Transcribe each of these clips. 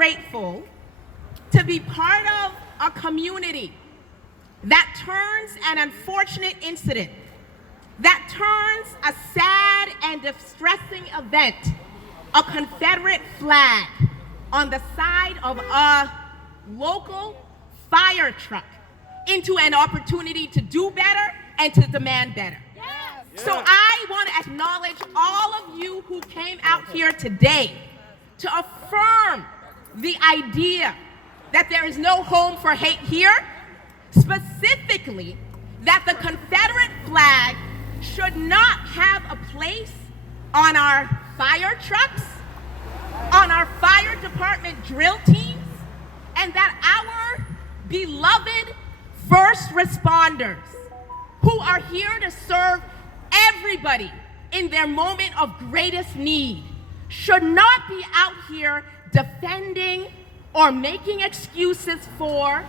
grateful to be part of a community that turns an unfortunate incident, that turns a sad and distressing event, a Confederate flag on the side of a local fire truck, into an opportunity to do better and to demand better. Yes. So I want to acknowledge all of you who came out here today to affirm the idea that there is no home for hate here, specifically that the Confederate flag should not have a place on our fire trucks, on our fire department drill teams, and that our beloved first responders who are here to serve everybody in their moment of greatest need should not be out here defending or making excuses for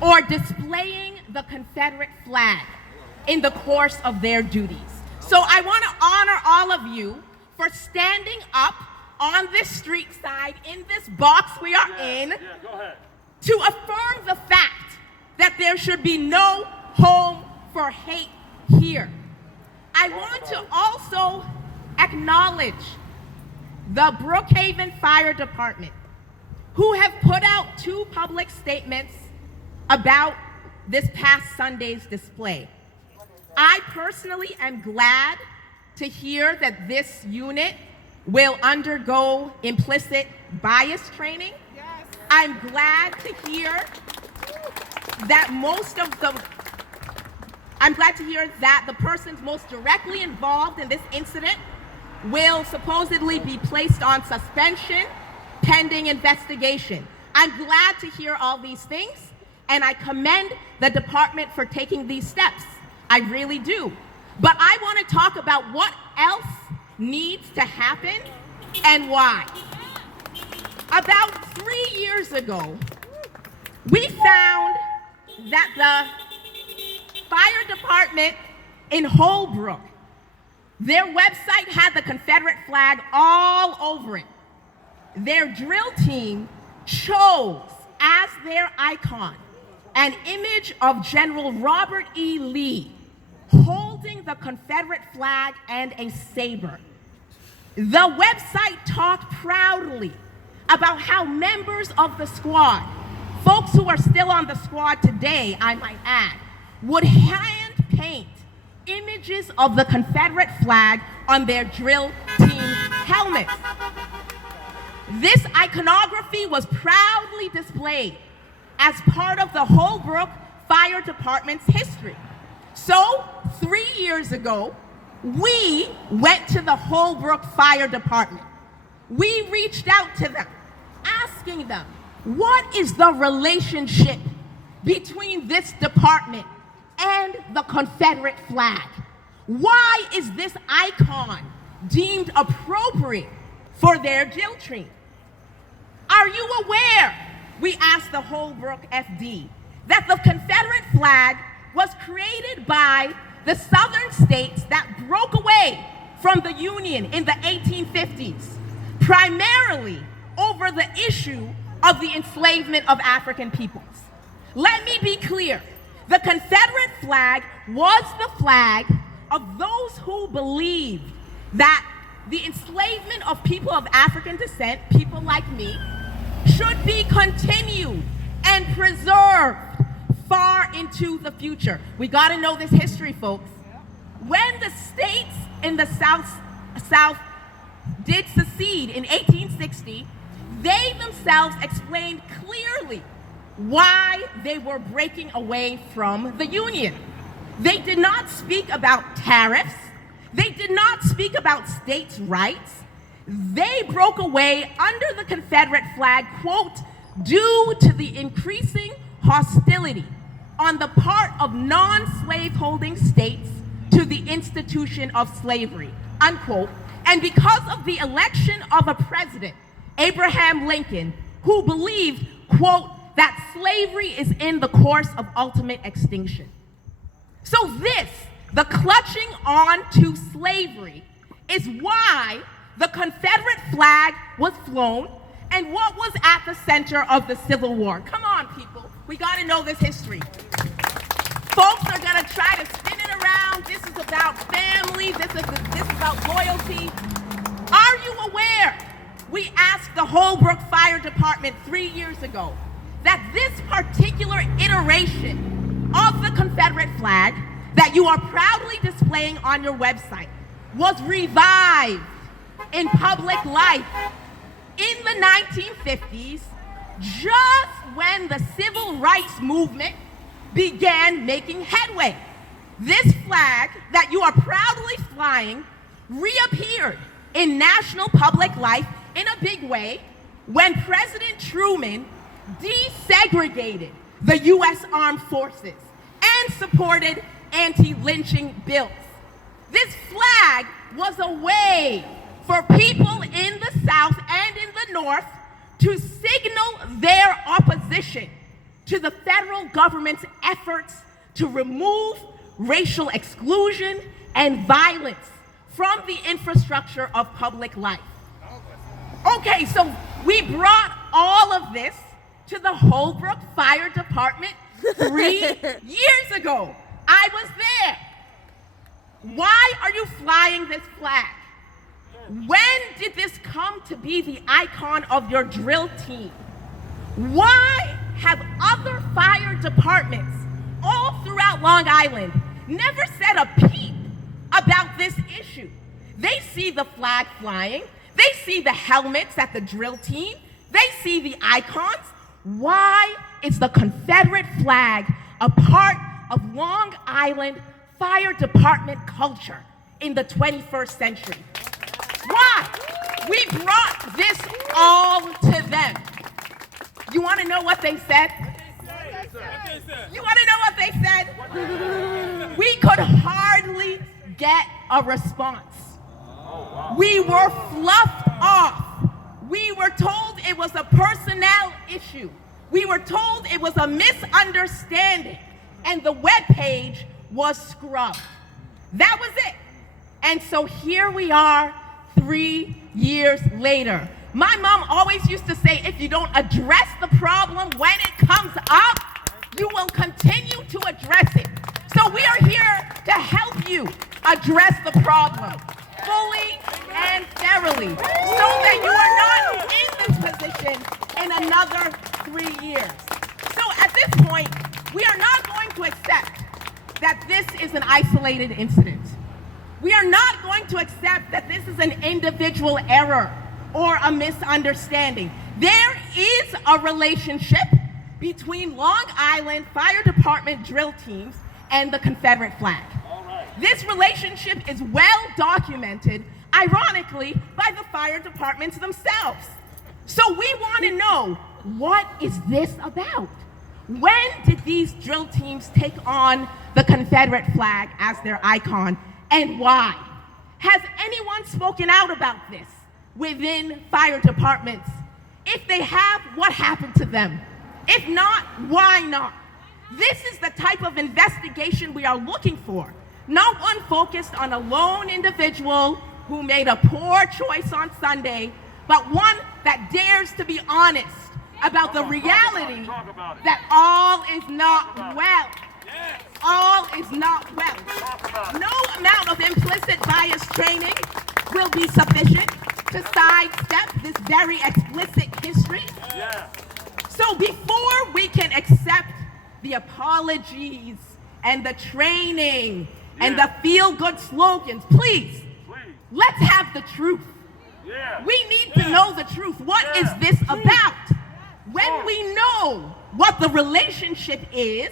or displaying the Confederate flag in the course of their duties. So I want to honor all of you for standing up on this street side in this box we are in to affirm the fact that there should be no home for hate here. I want to also acknowledge the Brookhaven Fire Department, who have put out 2 public statements about this past Sunday's display. I personally am glad to hear that this unit will undergo implicit bias training. Yes. I'm glad to hear that the persons most directly involved in this incident will supposedly be placed on suspension pending investigation. I'm glad to hear all these things, and I commend the department for taking these steps. I really do. But I want to talk about what else needs to happen and why. About 3 years ago, we found that the fire department in Holbrook, their website had the Confederate flag all over it. Their drill team chose as their icon an image of General Robert E. Lee holding the Confederate flag and a saber. The website talked proudly about how members of the squad, folks who are still on the squad today, I might add, would hand paint images of the Confederate flag on their drill team helmets. This iconography was proudly displayed as part of the Holbrook Fire Department's history. So 3 years ago, we went to the Holbrook Fire Department. We reached out to them, asking them, what is the relationship between this department and the Confederate flag? Why is this icon deemed appropriate for their drill team? Are you aware, we asked the Holbrook FD, that the Confederate flag was created by the southern states that broke away from the Union in the 1850s, primarily over the issue of the enslavement of African peoples? Let me be clear. The Confederate flag was the flag of those who believed that the enslavement of people of African descent, people like me, should be continued and preserved far into the future. We got to know this history, folks. When the states in the South did secede in 1860, they themselves explained clearly why they were breaking away from the Union. They did not speak about tariffs. They did not speak about states' rights. They broke away under the Confederate flag, quote, due to the increasing hostility on the part of non-slave-holding states to the institution of slavery, unquote, and because of the election of a president, Abraham Lincoln, who believed, quote, that slavery is in the course of ultimate extinction. So this, the clutching on to slavery, is why the Confederate flag was flown, and what was at the center of the Civil War? Come on, people. We got to know this history. Folks are going to try to spin it around. This is about family. This is about loyalty. Are you aware? We asked the Holbrook Fire Department 3 years ago that this particular iteration of the Confederate flag that you are proudly displaying on your website was revived in public life in the 1950s, just when the civil rights movement began making headway. This flag that you are proudly flying reappeared in national public life in a big way when President Truman desegregated the U.S. Armed Forces and supported anti-lynching bills. This flag was a way for people in the South and in the North to signal their opposition to the federal government's efforts to remove racial exclusion and violence from the infrastructure of public life. Okay, so we brought all of this to the Holbrook Fire Department 3 years ago. I was there. Why are you flying this flag? When did this come to be the icon of your drill team? Why have other fire departments all throughout Long Island never said a peep about this issue? They see the flag flying. They see the helmets at the drill team. They see the icons. Why is the Confederate flag a part of Long Island Fire Department culture in the 21st century? Why? We brought this all to them. You want to know what they said? You want to know what they said? We could hardly get a response. We were fluffed off. We were told it was a personnel issue. We were told it was a misunderstanding, and the webpage was scrubbed. That was it. And so here we are 3 years later. My mom always used to say, if you don't address the problem when it comes up, you will continue to address it. So we are here to help you address the problem fully and thoroughly so that you are not in this position in another 3 years. So at this point, we are not going to accept that this is an isolated incident. We are not going to accept that this is an individual error or a misunderstanding. There is a relationship between Long Island Fire Department drill teams and the Confederate flag. This relationship is well documented, ironically, by the fire departments themselves. So we want to know, what is this about? When did these drill teams take on the Confederate flag as their icon, and why? Has anyone spoken out about this within fire departments? If they have, what happened to them? If not, why not? This is the type of investigation we are looking for. Not one focused on a lone individual who made a poor choice on Sunday, but one that dares to be honest about the reality that all is not well. All is not well. No amount of implicit bias training will be sufficient to sidestep this very explicit history. So before we can accept the apologies and the training and the feel-good slogans, please, let's have the truth. We need to know the truth. What is this about? When we know what the relationship is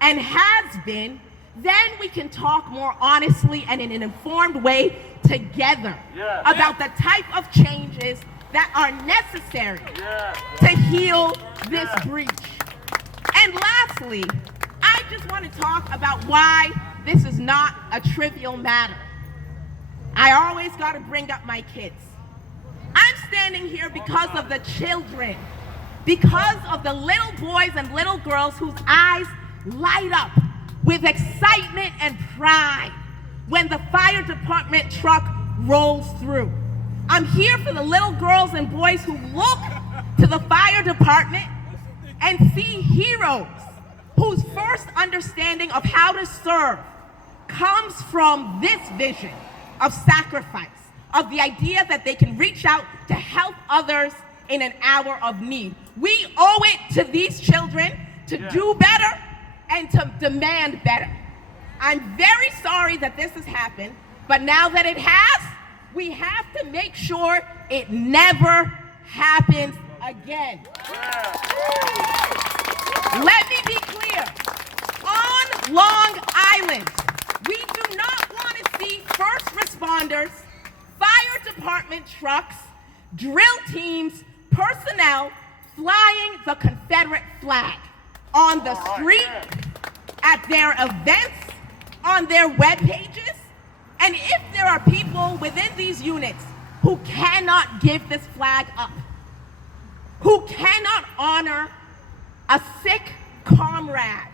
and has been, then we can talk more honestly and in an informed way together about the type of changes that are necessary to heal this breach. And lastly, I just want to talk about why this is not a trivial matter. I always got to bring up my kids. I'm standing here because of the children, because of the little boys and little girls whose eyes light up with excitement and pride when the fire department truck rolls through. I'm here for the little girls and boys who look to the fire department and see heroes whose first understanding of how to serve comes from this vision of sacrifice, of the idea that they can reach out to help others in an hour of need. We owe it to these children to do better and to demand better. I'm very sorry that this has happened, but now that it has, we have to make sure it never happens again. Let me be clear. On Long Island, we do not want to see first responders, fire department trucks, drill teams, personnel flying the Confederate flag on the street, at their events, on their web pages. And if there are people within these units who cannot give this flag up, who cannot honor a sick comrade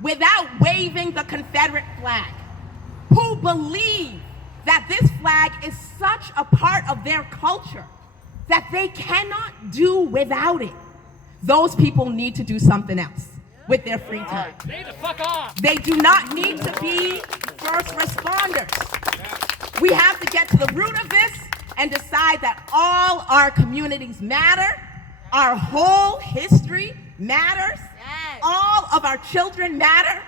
without waving the Confederate flag, who believe that this flag is such a part of their culture that they cannot do without it, those people need to do something else with their free time. They need to fuck off. They do not need to be first responders. We have to get to the root of this and decide that all our communities matter, our whole history matters, all of our children matter,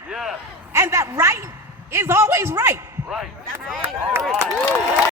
and that right is always right. Right. That's all. All right.